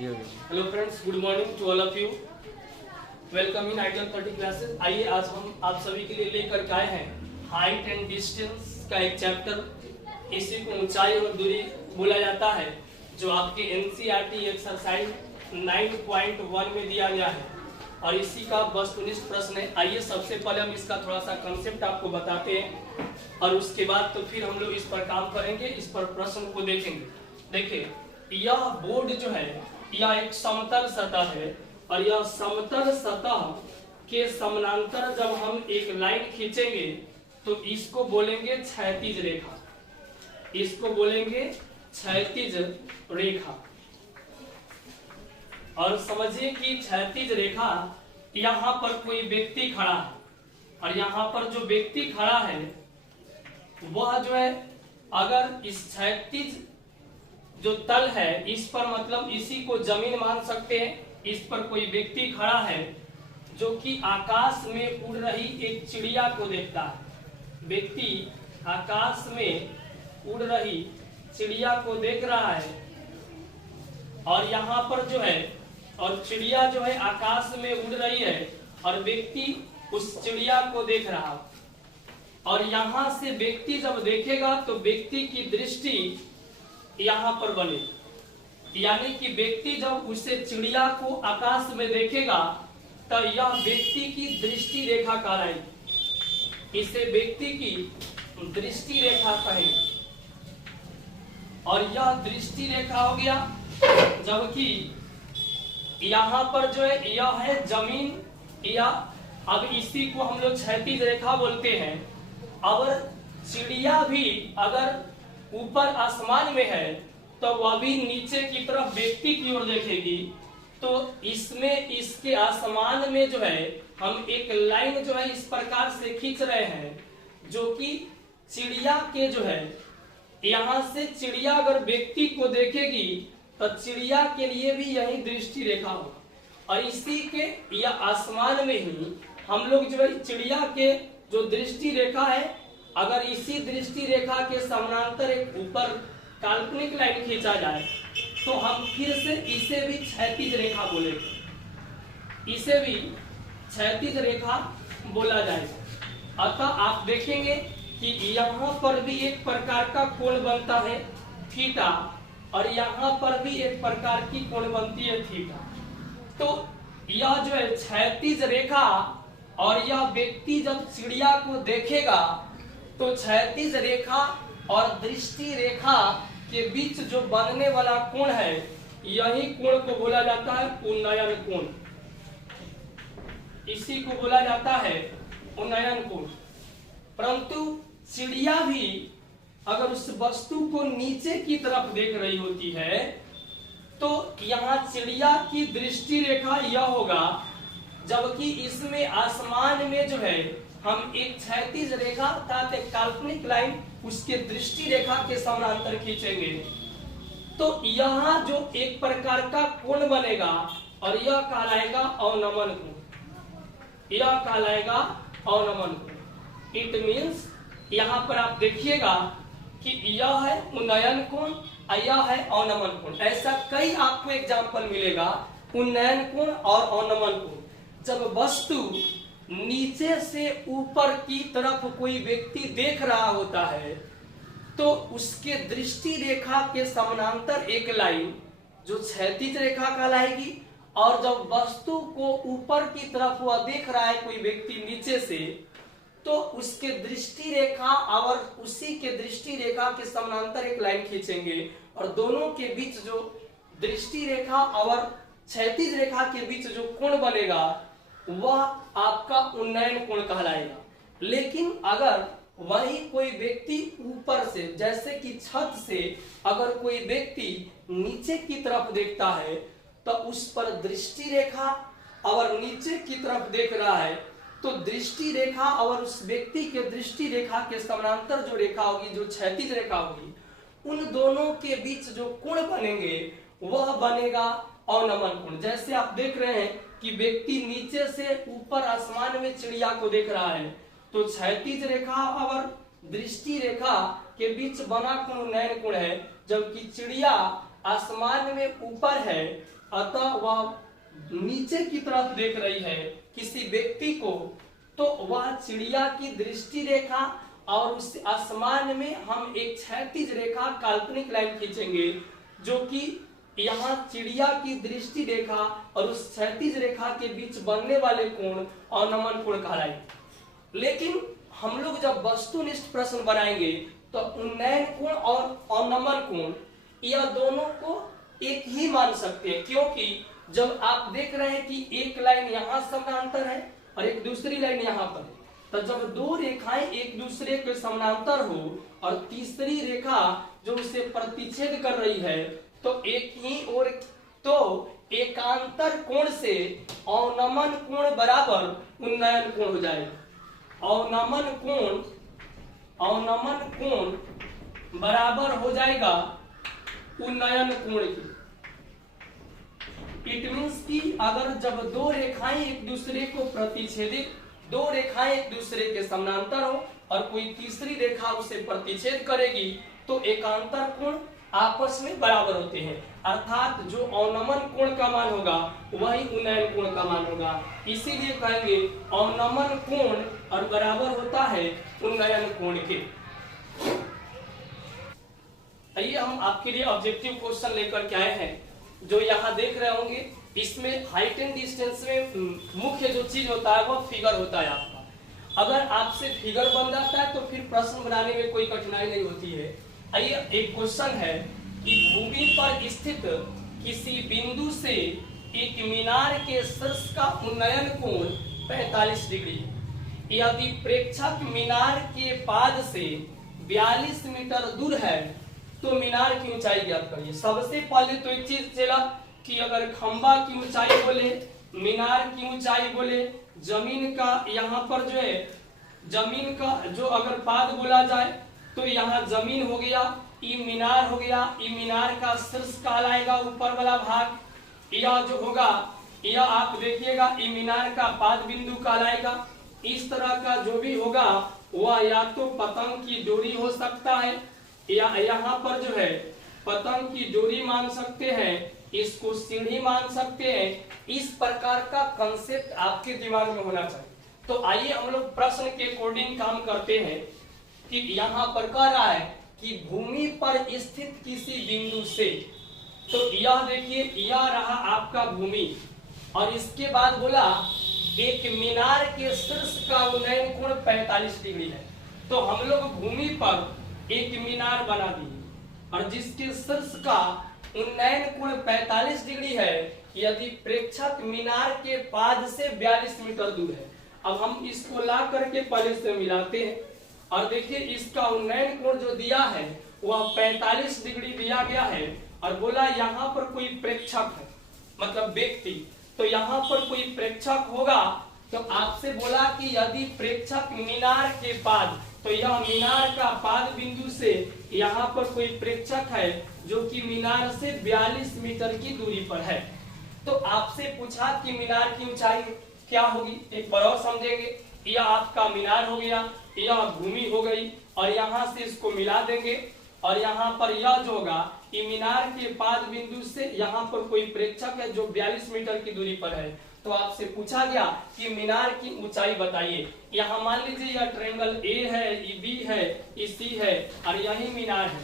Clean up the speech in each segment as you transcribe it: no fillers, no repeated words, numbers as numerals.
Hello friends, good morning to all of you. Welcome in ideal 30 classes. आइए आज हम आप सभी के लिए लेकर के आए हैं हाइट एंड डिस्टेंस का एक चैप्टर। इसी को ऊंचाई और दूरी बोला जाता है, जो आपके एनसीईआरटी एक्सरसाइज 9.1 में दिया गया है और इसी का वस्तुनिष्ठ प्रश्न है। आइए सबसे पहले हम इसका थोड़ा सा कंसेप्ट आपको बताते हैं और उसके बाद तो फिर हम लोग इस पर काम करेंगे, इस पर प्रश्न को देखेंगे। देखिए, यह बोर्ड जो है यह एक समतल सतह है और यह समतल सतह के समानांतर जब हम एक लाइन खींचेंगे तो इसको बोलेंगे क्षैतिज रेखा। इसको बोलेंगे क्षैतिज रेखा। और समझिए कि क्षैतिज रेखा, यहाँ पर कोई व्यक्ति खड़ा है और यहाँ पर जो व्यक्ति खड़ा है वह जो है, अगर इस क्षैतिज जो तल है इस पर, मतलब इसी को जमीन मान सकते हैं। इस पर कोई व्यक्ति खड़ा है जो कि आकाश में उड़ रही एक चिड़िया को देखता है। व्यक्ति आकाश में उड़ रही चिड़िया को देख रहा है और यहाँ पर जो है, और चिड़िया जो है आकाश में उड़ रही है और व्यक्ति उस चिड़िया को देख रहा है। और यहाँ से व्यक्ति जब देखेगा तो व्यक्ति की दृष्टि यहाँ पर बनेगी, यानी कि व्यक्ति जब उसे चिड़िया को आकाश में देखेगा तो यह व्यक्ति की दृष्टि रेखा कहलाएगी। इसे व्यक्ति की दृष्टि रेखा कहेंगे और यह दृष्टि रेखा हो गया। जबकि यहाँ पर जो है यह है जमीन, या अब इसी को हम लोग क्षैतिज रेखा बोलते हैं। अगर चिड़िया भी अगर ऊपर आसमान में है तो वह भी नीचे की तरफ व्यक्ति की ओर देखेगी। तो इसमें इसके आसमान में जो है हम एक लाइन जो है इस प्रकार से खींच रहे हैं, जो कि चिड़िया के जो है, यहाँ से चिड़िया अगर व्यक्ति को देखेगी तो चिड़िया के लिए भी यही दृष्टि रेखा होगा। और इसी के या आसमान में ही हम लोग जो है चिड़िया के जो दृष्टि रेखा है, अगर इसी दृष्टि रेखा के समानांतर एक ऊपर काल्पनिक लाइन खींचा जाए तो हम फिर से इसे भी क्षैतिज रेखा बोलेंगे। इसे भी क्षैतिज रेखा बोला जाएगा। अतः आप देखेंगे कि यहाँ पर भी एक प्रकार का कोण बनता है थीटा, और यहाँ पर भी एक प्रकार की कोण बनती है थीटा। तो यह जो है क्षैतिज रेखा, और यह व्यक्ति जब चिड़िया को देखेगा तो क्षैतिज रेखा और दृष्टि रेखा के बीच जो बनने वाला कोण है, यही कोण को बोला जाता है उन्नयन कोण। इसी को बोला जाता है उन्नयन कोण। परंतु चिड़िया भी अगर उस वस्तु को नीचे की तरफ देख रही होती है तो यहाँ चिड़िया की दृष्टि रेखा यह होगा, जबकि इसमें आसमान में जो है हम एक क्षैतिज रेखा अर्थात एक काल्पनिक लाइन उसके दृष्टि रेखा के समानांतर खींचेंगे। तो यहाँ जो एक प्रकार का कोण बनेगा और यह कहलाएगा अवनमन कोण। यह कहलाएगा अवनमन कोण। इट मीन्स यहाँ पर आप देखिएगा कि यह है उन्नयन कोण और यह है अवनमन कोण। ऐसा कई आपको एग्जाम्पल मिलेगा, उन्नयन कोण और अवनमन कोण। जब वस्तु नीचे से ऊपर की तरफ कोई व्यक्ति देख रहा होता है तो उसके दृष्टि रेखा के समानांतर एक लाइन जो क्षैतिज रेखा कहलाएगी, और जब वस्तु को ऊपर की तरफ वह देख रहा है कोई व्यक्ति नीचे से, तो उसके दृष्टि रेखा और उसी के दृष्टि रेखा के समानांतर एक लाइन खींचेंगे और दोनों के बीच जो दृष्टि रेखा और क्षैतिज रेखा के बीच जो कोण बनेगा वह आपका उन्नयन कोण कहलाएगा। लेकिन अगर वही कोई व्यक्ति ऊपर से, जैसे कि छत से अगर कोई व्यक्ति नीचे की तरफ देखता है तो उस पर दृष्टि रेखा, और नीचे की तरफ देख रहा है तो दृष्टि रेखा और उस व्यक्ति के दृष्टि रेखा के समानांतर जो रेखा होगी, जो क्षैतिज रेखा होगी, उन दोनों के बीच जो कोण बनेंगे वह बनेगा अवनमन कोण। जैसे आप देख रहे हैं कि व्यक्ति नीचे से ऊपर आसमान में चिड़िया को देख रहा है तो क्षैतिज रेखा और दृष्टि रेखा के बीच बना कोण उन्नयन कोण है, जबकि चिड़िया आसमान में ऊपर है अतः वह नीचे की तरफ देख रही है किसी व्यक्ति को, तो वह चिड़िया की दृष्टि रेखा और उस आसमान में हम एक क्षैतिज रेखा काल्पनिक लाइन खींचेंगे, जो कि यहाँ चिड़िया की दृष्टि रेखा और उस क्षैतिज रेखा के बीच बनने वाले कोण अवनमन कोण कहलाएंगे। लेकिन हम लोग जब वस्तुनिष्ठ प्रश्न बनाएंगे तो उन्नयन कोण और अवनमन कोण यह दोनों को एक ही मान सकते हैं, क्योंकि जब आप देख रहे हैं कि एक लाइन यहाँ समानांतर है और एक दूसरी लाइन यहाँ पर है, तो जब दो रेखाएं एक दूसरे के समानांतर हो और तीसरी रेखा जो उसे प्रतिच्छेद कर रही है, तो एक ही और तो एकांतर कोण से अवनमन कोण बराबर उन्नयन कोण हो जाएगा। अवनमन कोण बराबर हो जाएगा उन्नयन कोण की। इट मीन्स कि अगर जब दो रेखाएं एक दूसरे को प्रतिच्छेदित, दो रेखाएं एक दूसरे के समानांतर हो और कोई तीसरी रेखा उसे प्रतिच्छेद करेगी, तो एकांतर कोण आपस में बराबर होते हैं, अर्थात जो अवनमन कोण का मान होगा वही उन्नयन कोण का मान होगा। इसीलिए कहेंगे अवनमन कोण और बराबर होता है उन्नयन कोण के। आइए हम आपके लिए ऑब्जेक्टिव क्वेश्चन लेकर के आए हैं, जो यहाँ देख रहे होंगे। इसमें हाइट एंड डिस्टेंस में मुख्य जो चीज होता है वो फिगर होता है आपका। अगर आपसे फिगर बन जाता है तो फिर प्रश्न बनाने में कोई कठिनाई नहीं होती है। आइए एक क्वेश्चन है कि भूमि पर स्थित किसी बिंदु से एक मीनार के शीर्ष का उन्नयन कोण 45 डिग्री। यदि प्रेक्षक मीनार के पाद से 42 मीटर दूर है तो मीनार की ऊंचाई ज्ञात करिए। सबसे पहले तो एक चीज चला कि अगर खंबा की ऊंचाई बोले, मीनार की ऊंचाई बोले, जमीन का यहाँ पर जो है जमीन का जो अगर पाद बोला जाए तो यहाँ जमीन हो गया, ये मीनार हो गया, ये मीनार का शीर्ष कहलाएगा ऊपर वाला भाग। यह जो होगा यह आप देखिएगा ये मीनार का पाद बिंदु कहलाएगा। इस तरह का जो भी होगा वह या तो पतंग की डोरी हो सकता है या यहाँ पर जो है पतंग की डोरी मान सकते हैं, इसको सीढ़ी मान सकते हैं। इस प्रकार का कंसेप्ट आपके दिमाग में होना चाहिए। तो आइए हम लोग प्रश्न के अकॉर्डिंग काम करते हैं कि यहाँ पर कह रहा है कि भूमि पर स्थित किसी बिंदु से, तो यह देखिए यह रहा आपका भूमि और इसके बाद बोला एक मीनार के शीर्ष का उन्नयन कोण 45 डिग्री है। तो हम लोग भूमि पर एक मीनार बना दिए और जिसके शीर्ष का उन्नयन कोण 45 डिग्री है, यदि प्रेक्षक मीनार के पाद से 42 मीटर दूर है। अब हम इसको ला करके पहले से मिलाते हैं और देखिए इसका उन्नयन कोण जो दिया है वह 45 डिग्री दिया गया है और बोला यहाँ पर कोई प्रेक्षक है, मतलब व्यक्ति। तो यहाँ पर कोई प्रेक्षक होगा तो आपसे बोला कि यदि प्रेक्षक मीनार के पाद, तो यह मीनार का पाद बिंदु से यहाँ पर कोई प्रेक्षक है जो कि मीनार से 42 मीटर की दूरी पर है। तो आपसे पूछा कि मीनार की ऊंचाई क्या होगी, एक बार और समझेंगे। यह आपका मीनार हो गया, यह भूमि हो गई और यहाँ से इसको मिला देंगे और यहाँ पर यह जो होगा ये मीनार के पाद बिंदु से यहाँ पर कोई प्रेक्षक है जो 42 मीटर की दूरी पर है। तो आपसे पूछा गया कि मीनार की ऊंचाई बताइए। यहाँ मान लीजिए यह ट्रायंगल ए है, ये बी है, ये सी है और यही मीनार है।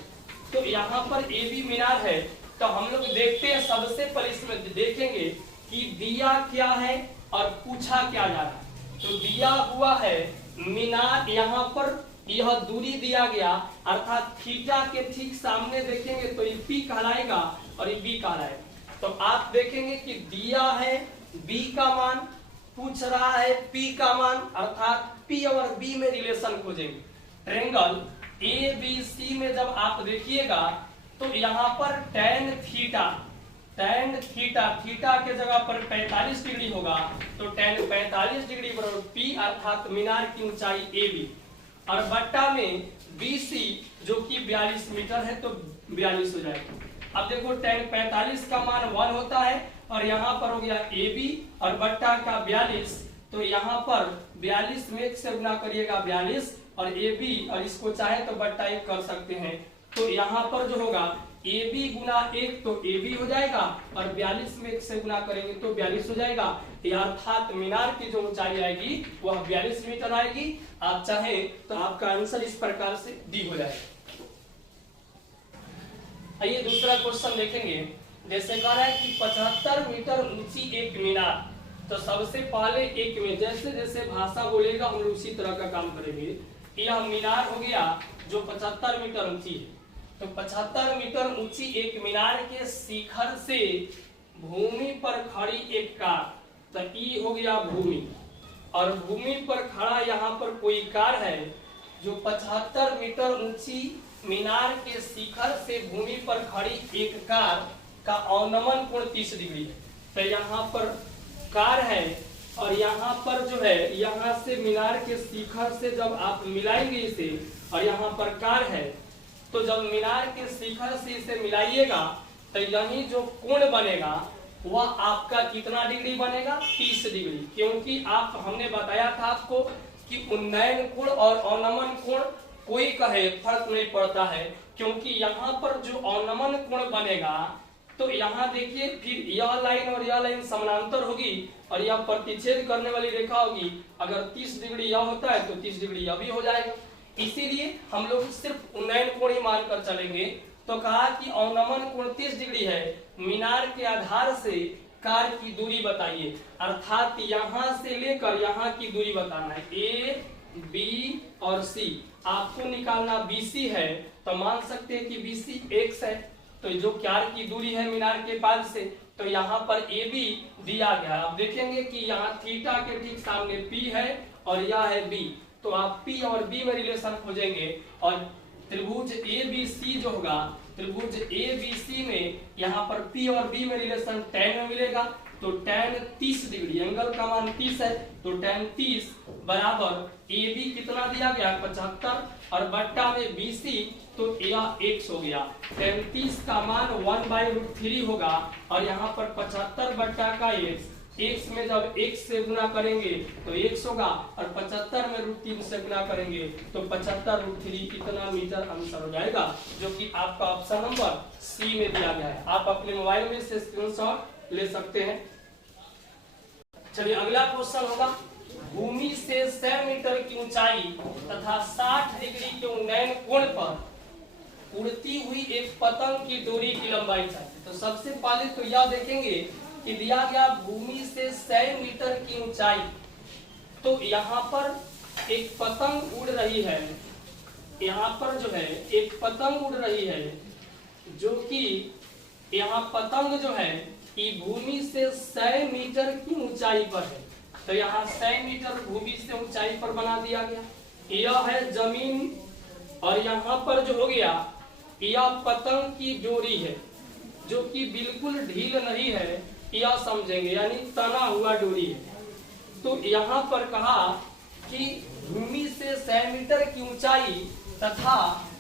तो यहाँ पर ए बी मीनार है। तो हम लोग देखते हैं, सबसे पहले इसमें देखेंगे कि दिया क्या है और पूछा क्या जा रहा है। तो दिया हुआ है मीनार, यहाँ पर यह दूरी दिया गया अर्थात थीटा के ठीक सामने देखेंगे तो ये पी कहलाएगा और ये बी कहलाएगा। तो आप देखेंगे कि दिया है बी का मान, पूछ रहा है पी का मान, अर्थात पी और बी में रिलेशन खोजेंगे। ट्रायंगल ए बी सी में जब आप देखिएगा तो यहाँ पर tan थीटा के जगह पर 45 डिग्री होगा, तो tan 45 डिग्री बराबर पी अर्थात मीनार की ऊंचाई ए बी और बट्टा में BC जो कि 42 मीटर है तो 42 हो जाएगा। अब देखो tan 45 का मान 1 होता है और यहाँ पर हो गया AB और बट्टा का 42, तो यहाँ पर 42 में से गुना करिएगा 42 और AB और इसको चाहे तो बट्टा 1 कर सकते हैं। तो यहाँ पर जो होगा ए बी गुना 1 तो ए बी हो जाएगा, और 42 में 1 से गुना करेंगे तो 42 हो जाएगा। अर्थात मीनार की जो ऊंचाई आएगी वह 42 मीटर आएगी। आप चाहे तो आपका आंसर इस प्रकार से डी हो जाएगा। आइए दूसरा क्वेश्चन देखेंगे। जैसे कह रहा है कि 75 मीटर ऊंची एक मीनार, तो सबसे पहले एक में जैसे जैसे भाषा बोलेगा हम लोग उसी तरह का काम करेंगे। यह मीनार हो गया जो 75 मीटर ऊंची है, तो 75 मीटर ऊंची एक मीनार के शिखर से भूमि पर खड़ी एक कार, तो ई हो गया भूमि, और भूमि पर खड़ा यहाँ पर कोई कार है जो 75 मीटर ऊंची मीनार के शिखर से भूमि पर खड़ी एक कार का अवनमन कोण 30 डिग्री है। तो यहाँ पर कार है और यहाँ पर जो है, यहाँ से मीनार के शिखर से जब आप मिलाएंगे इसे, और यहाँ पर कार है, तो जब मीनार के शिखर से इसे मिलाइएगा तो यही जो कोण बनेगा वह आपका कितना डिग्री बनेगा? 30 डिग्री। क्योंकि आप हमने बताया था आपको कि उन्नयन कोण और अवनमन कोण कोई कहे फर्क नहीं पड़ता है, क्योंकि यहाँ पर जो अवनमन कोण बनेगा तो यहाँ देखिए फिर यह लाइन और यह लाइन समानांतर होगी और यह प्रतिच्छेद करने वाली रेखा होगी। अगर 30 डिग्री यह होता है तो 30 डिग्री यह भी हो जाएगा। इसीलिए हम लोग सिर्फ उन्नयन कोण ही मानकर चलेंगे। तो कहा कि अवनमन कोण 30 डिग्री है, मीनार के आधार से कार की दूरी बताइए, अर्थात यहाँ से लेकर यहाँ की दूरी बताना है। ए बी और सी आपको निकालना BC है, तो मान सकते हैं कि BC x है, तो जो कार की दूरी है मीनार के पास से, तो यहाँ पर AB दिया गया। आप देखेंगे कि यहाँ थीटा के ठीक सामने P है और यह है B, तो आप P और B में रिलेशन खोजेंगे और त्रिभुज ABC जो होगा, त्रिभुज ABC में यहाँ पर P और B में रिलेशन tan में मिलेगा, तो tan 30 डिग्री, एंगल का मान 30 है, तो tan 30 बराबर AB कितना दिया गया 75 और बट्टा में BC, तो यह x हो गया। tan 30 का मान 1/√3 होगा और यहाँ पर 75 बट्टा का x में जब x से गुना करेंगे तो x होगा और 75 में √3 से गुना करेंगे तो 75√3 कितना मीटर आंसर हो जाएगा, जो कि आपका ऑप्शन नंबर C में दिया गया है। आप अपने मोबाइल में से स्क्रीनशॉट ले सकते हैं। चलिए अगला क्वेश्चन होगा, भूमि से 100 मीटर की ऊंचाई तथा 60 डिग्री के उन्नयन कोण पर उड़ती हुई एक पतंग की डोरी की लंबाई चाहिए। तो सबसे पहले तो यह देखेंगे कि दिया गया भूमि से 100 मीटर की ऊंचाई, तो यहाँ पर एक पतंग उड़ रही है, यहाँ पर जो है एक पतंग उड़ रही है, जो कि यहाँ पतंग जो है कि भूमि से 100 मीटर की ऊंचाई पर है, तो यहाँ 100 मीटर भूमि से ऊंचाई पर बना दिया गया। यह है जमीन और यहाँ पर जो हो गया यह पतंग की डोरी है, जो कि बिल्कुल ढील नहीं है, यह समझेंगे, यानी तना हुआ डोरी है। तो यहाँ पर कहा कि भूमि से 100 मीटर की ऊंचाई तथा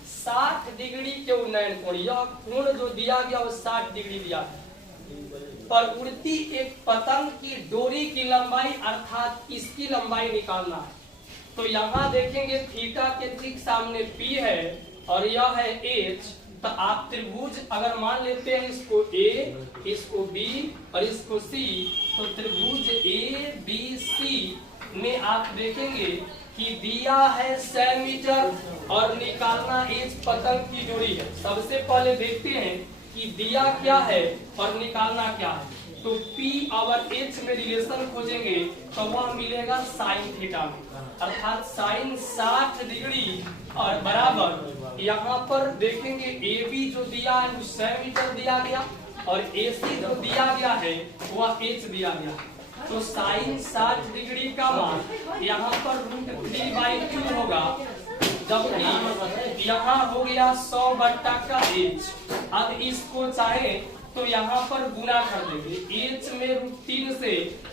60 डिग्री के उन्नयन कोण, यह कोण जो दिया गया वो 60 डिग्री दिया है, पर उड़ती एक पतंग की डोरी की लंबाई अर्थात इसकी लंबाई निकालना है। तो यहाँ देखेंगे थीटा के ठीक सामने P है और यह है H, तो आप त्रिभुज अगर मान लेते हैं इसको A, इसको B और इसको C, तो त्रिभुज ABC में आप देखेंगे कि दिया है 100 मीटर और निकालना H पतंग की डोरी है। सबसे पहले देखते हैं कि दिया क्या है और निकालना क्या है। तो P और H में रिलेशन खोजेंगे तो वह मिलेगा साइन थीटा में, अर्थात साइन 60 डिग्री और बराबर यहाँ पर देखेंगे AB जो दिया है 100 मीटर दिया गया और AC जो दिया गया है वह H दिया गया। तो साइन 60 डिग्री का मान यहाँ पर √3/2 होगा, जबकि यहाँ हो गया 100 बट्टा का H। अब इसको चाहे तो यहाँ पर गुना कर देंगे, H में √3 से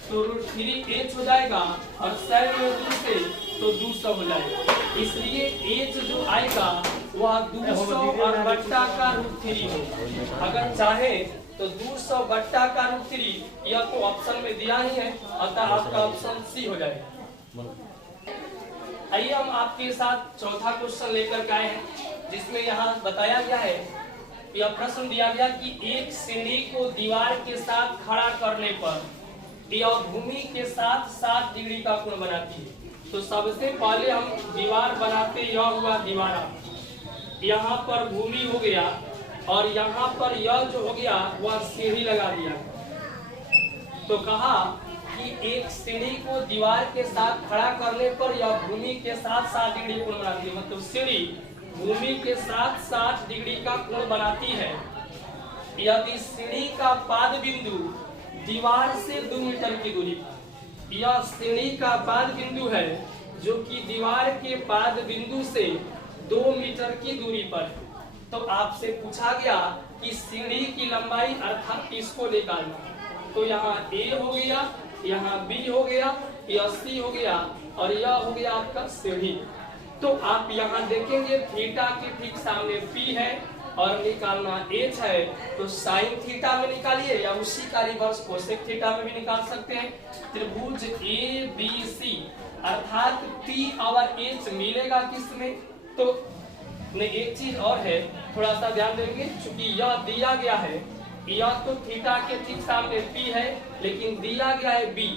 तो √3H हो जाएगा और 100 में 2 से तो 200 हो जाएगा। इसलिए H जो आएगा वह 200 और बट्टा का √3 होगा। अगर चाहे तो 200 बट्टा का √3, यह तो ऑप्शन में दिया ही है, अतः आपका ऑप्शन C हो जाएगा। आइए हम आपके साथ चौथा क्वेश्चन लेकर के आए हैं, जिसमें यहाँ बताया गया है यह प्रश्न दिया गया कि एक सीढ़ी को दीवार के साथ खड़ा करने पर यह भूमि के साथ 60 डिग्री का कोण बनाती है। तो सबसे पहले हम दीवार बनाते, यह हुआ दीवार, यहाँ पर भूमि हो गया और यहाँ पर यह जो हो गया वह सीढ़ी लगा दिया। तो कहा कि एक सीढ़ी को दीवार के साथ खड़ा करने पर यह भूमि के साथ 60 डिग्री कोण बनाती है। मतलब सीढ़ी भूमि के साथ 60 डिग्री का कोण बनाती है यदि सीढ़ी का पाद बिंदु दीवार से 2 मीटर की दूरी पर, यह सीढ़ी का पाद बिंदु है जो कि दीवार के पाद बिंदु से 2 मीटर की दूरी पर। तो आपसे पूछा गया कि सीढ़ी की लंबाई अर्थात इसको निकालना। तो यहाँ ए हो गया, यहाँ बी हो गया, यह सी हो गया और यह हो गया आपका सीढ़ी। तो आप यहाँ देखेंगे थीटा के ठीक सामने पी है और निकालना एच है। तो साइन थीटा में निकालिए या उसी का रिवर्स कोसेक थीटा में भी निकाल सकते हैं। त्रिभुज ए बी सी अर्थात पी और एच मिलेगा किसमें? तो एक चीज और है, थोड़ा सा ध्यान देंगे, क्योंकि यह दिया गया है, यह तो थीटा के ठीक सामने पी है लेकिन दिया गया है बी।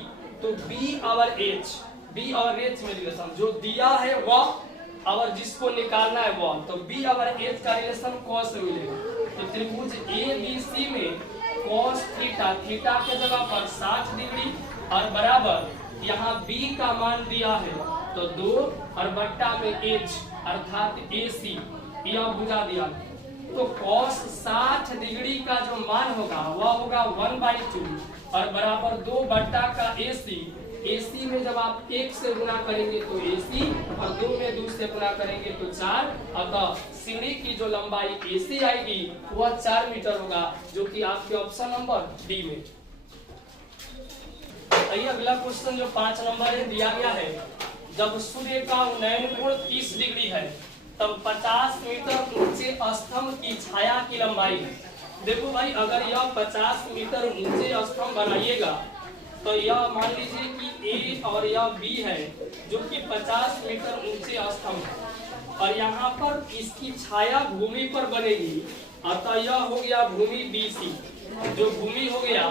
तो बी और एच में रिलेशन जो दिया है वह और जिसको निकालना है वह, तो बी और एच का रिलेशन कॉस से मिलेगा। तो त्रिभुज ए बी सी में कॉस थीटा के जगह पर 60 डिग्री और बराबर यहाँ बी का मान दिया है तो 2 और बट्टा में एच अर्थात ए सी, यह बुझा दिया। तो कॉस 60 डिग्री का जो मान होगा वह होगा 1/2 और बराबर 2 बट्टा का एसी में जब आप 1 से गुना करेंगे तो एसी और 2 में 2 से गुना करेंगे तो 4। अतः सीढ़ी की जो लंबाई एसी आएगी वह 4 मीटर होगा, जो कि आपके ऑप्शन नंबर डी में। आइए अगला क्वेश्चन जो 5 नंबर है दिया गया है, जब सूर्य का उन्नयन कोण 30 डिग्री है तब 50 मीटर ऊंचे स्तंभ की छाया की लंबाई। देखो भाई, अगर यह 50 मीटर ऊंचे स्तंभ बनाइएगा तो यह मान लीजिए कि ए और यह बी है जो कि 50 मीटर ऊंचे स्तंभ है और यहाँ पर इसकी छाया भूमि पर बनेगी। अतः यह हो गया भूमि बीसी, जो भूमि हो गया।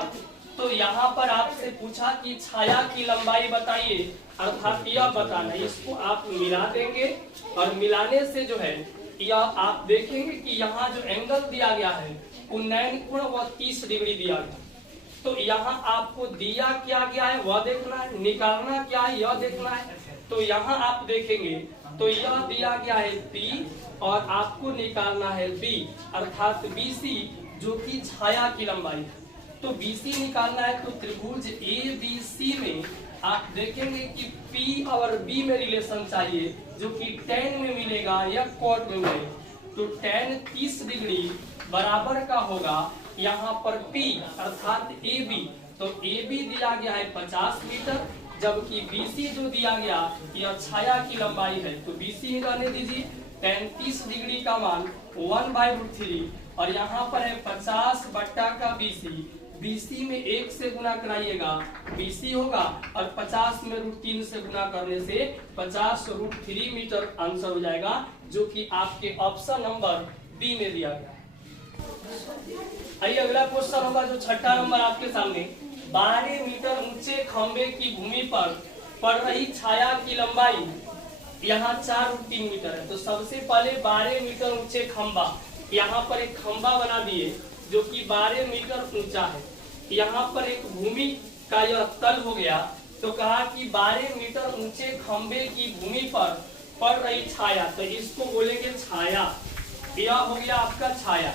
तो यहाँ पर आपसे पूछा कि छाया की लंबाई बताइए, अर्थात यह बताना। इसको आप मिला देंगे और मिलाने से जो है यह आप देखेंगे कि यहाँ जो एंगल दिया गया है उन्नयन कोण वह 30 डिग्री दिया गया। तो यहाँ आपको दिया क्या गया है वह देखना है, निकालना क्या है यह देखना है। तो यहाँ आप देखेंगे तो यह दिया गया है P और आपको निकालना है B अर्थात BC, जो कि छाया की लंबाई है। तो BC निकालना है तो त्रिभुज ABC में आप देखेंगे कि P और B में रिलेशन चाहिए, जो कि tan में मिलेगा या cot में मिलेगा। तो tan 30 डिग्री बराबर का होगा यहाँ पर P अर्थात AB। तो AB दिया गया है 50 मीटर, जबकि BC जो दिया गया यह छाया की लंबाई है। तो BC निकालने दीजिए, tan 30 डिग्री का मान 1/√3 और यहाँ पर है 50 बट्टा का BC में 1 से गुना कराइएगा BC होगा और 50 में √3 से गुना करने से 50√3 मीटर आंसर हो जाएगा, जो कि आपके ऑप्शन नंबर बी में दिया गया। आइए अगला क्वेश्चन होगा जो 6ठा नंबर आपके सामने, 12 मीटर ऊंचे खंबे की भूमि पर पड़ रही छाया की लंबाई यहाँ 4√3 मीटर है। तो सबसे पहले 12 मीटर ऊंचे खंबा, यहाँ पर एक खंबा बना दिए जो कि 12 मीटर ऊंचा है। यहाँ पर एक भूमि का यह तल हो गया। तो कहा कि 12 मीटर ऊंचे खंबे की भूमि पर पड़ रही छाया, तो इसको बोलेंगे छाया। यह हो गया आपका छाया।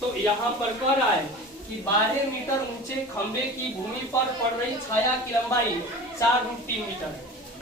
तो यहाँ पर कह रहा है कि 12 मीटर ऊंचे खंबे की भूमि पर पड़ रही छाया की लंबाई 4√3 मीटर,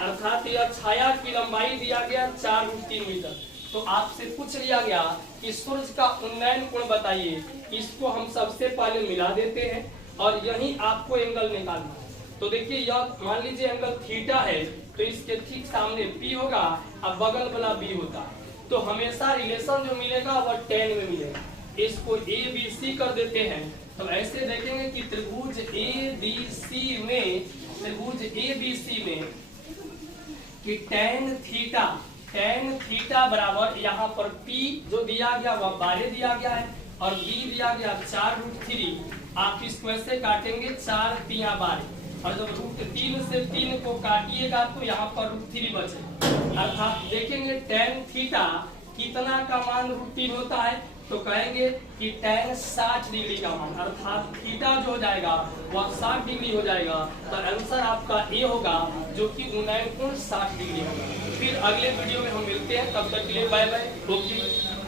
अर्थात यह छाया की लंबाई दिया गया 4√3 मीटर। तो आपसे पूछ लिया गया कि सूर्य का उन्नयन कोण बताइए। इसको हम सबसे पहले मिला देते हैं और यही आपको एंगल निकालना है। तो देखिए, यह मान लीजिए एंगल थीटा है तो इसके ठीक सामने P होगा और बगल वाला B होता है। तो हमेशा रिलेशन जो मिलेगा वह tan में मिलेगा। इसको ABC कर देते हैं। तो ऐसे देखेंगे कि त्रिभुज ABC में कि tan थीटा बराबर यहाँ पर P जो दिया गया वह 12 दिया गया है और b दिया गया 4√3। आप इसको ऐसे काटेंगे 4 तिया 12, और जब √3 से 3 को काटिएगा तो यहाँ पर √3 बचे। अर्थात देखेंगे tan थीटा कितना का मान √3 होता है, तो कहेंगे कि tan 60 डिग्री का मान, अर्थात थीटा जो हो जाएगा वह 60 डिग्री हो जाएगा। तो आंसर आपका ए होगा, जो कि 69 कोण 60 डिग्री होगा। फिर अगले वीडियो में हम मिलते हैं, तब तक के लिए बाय बाय। ओके।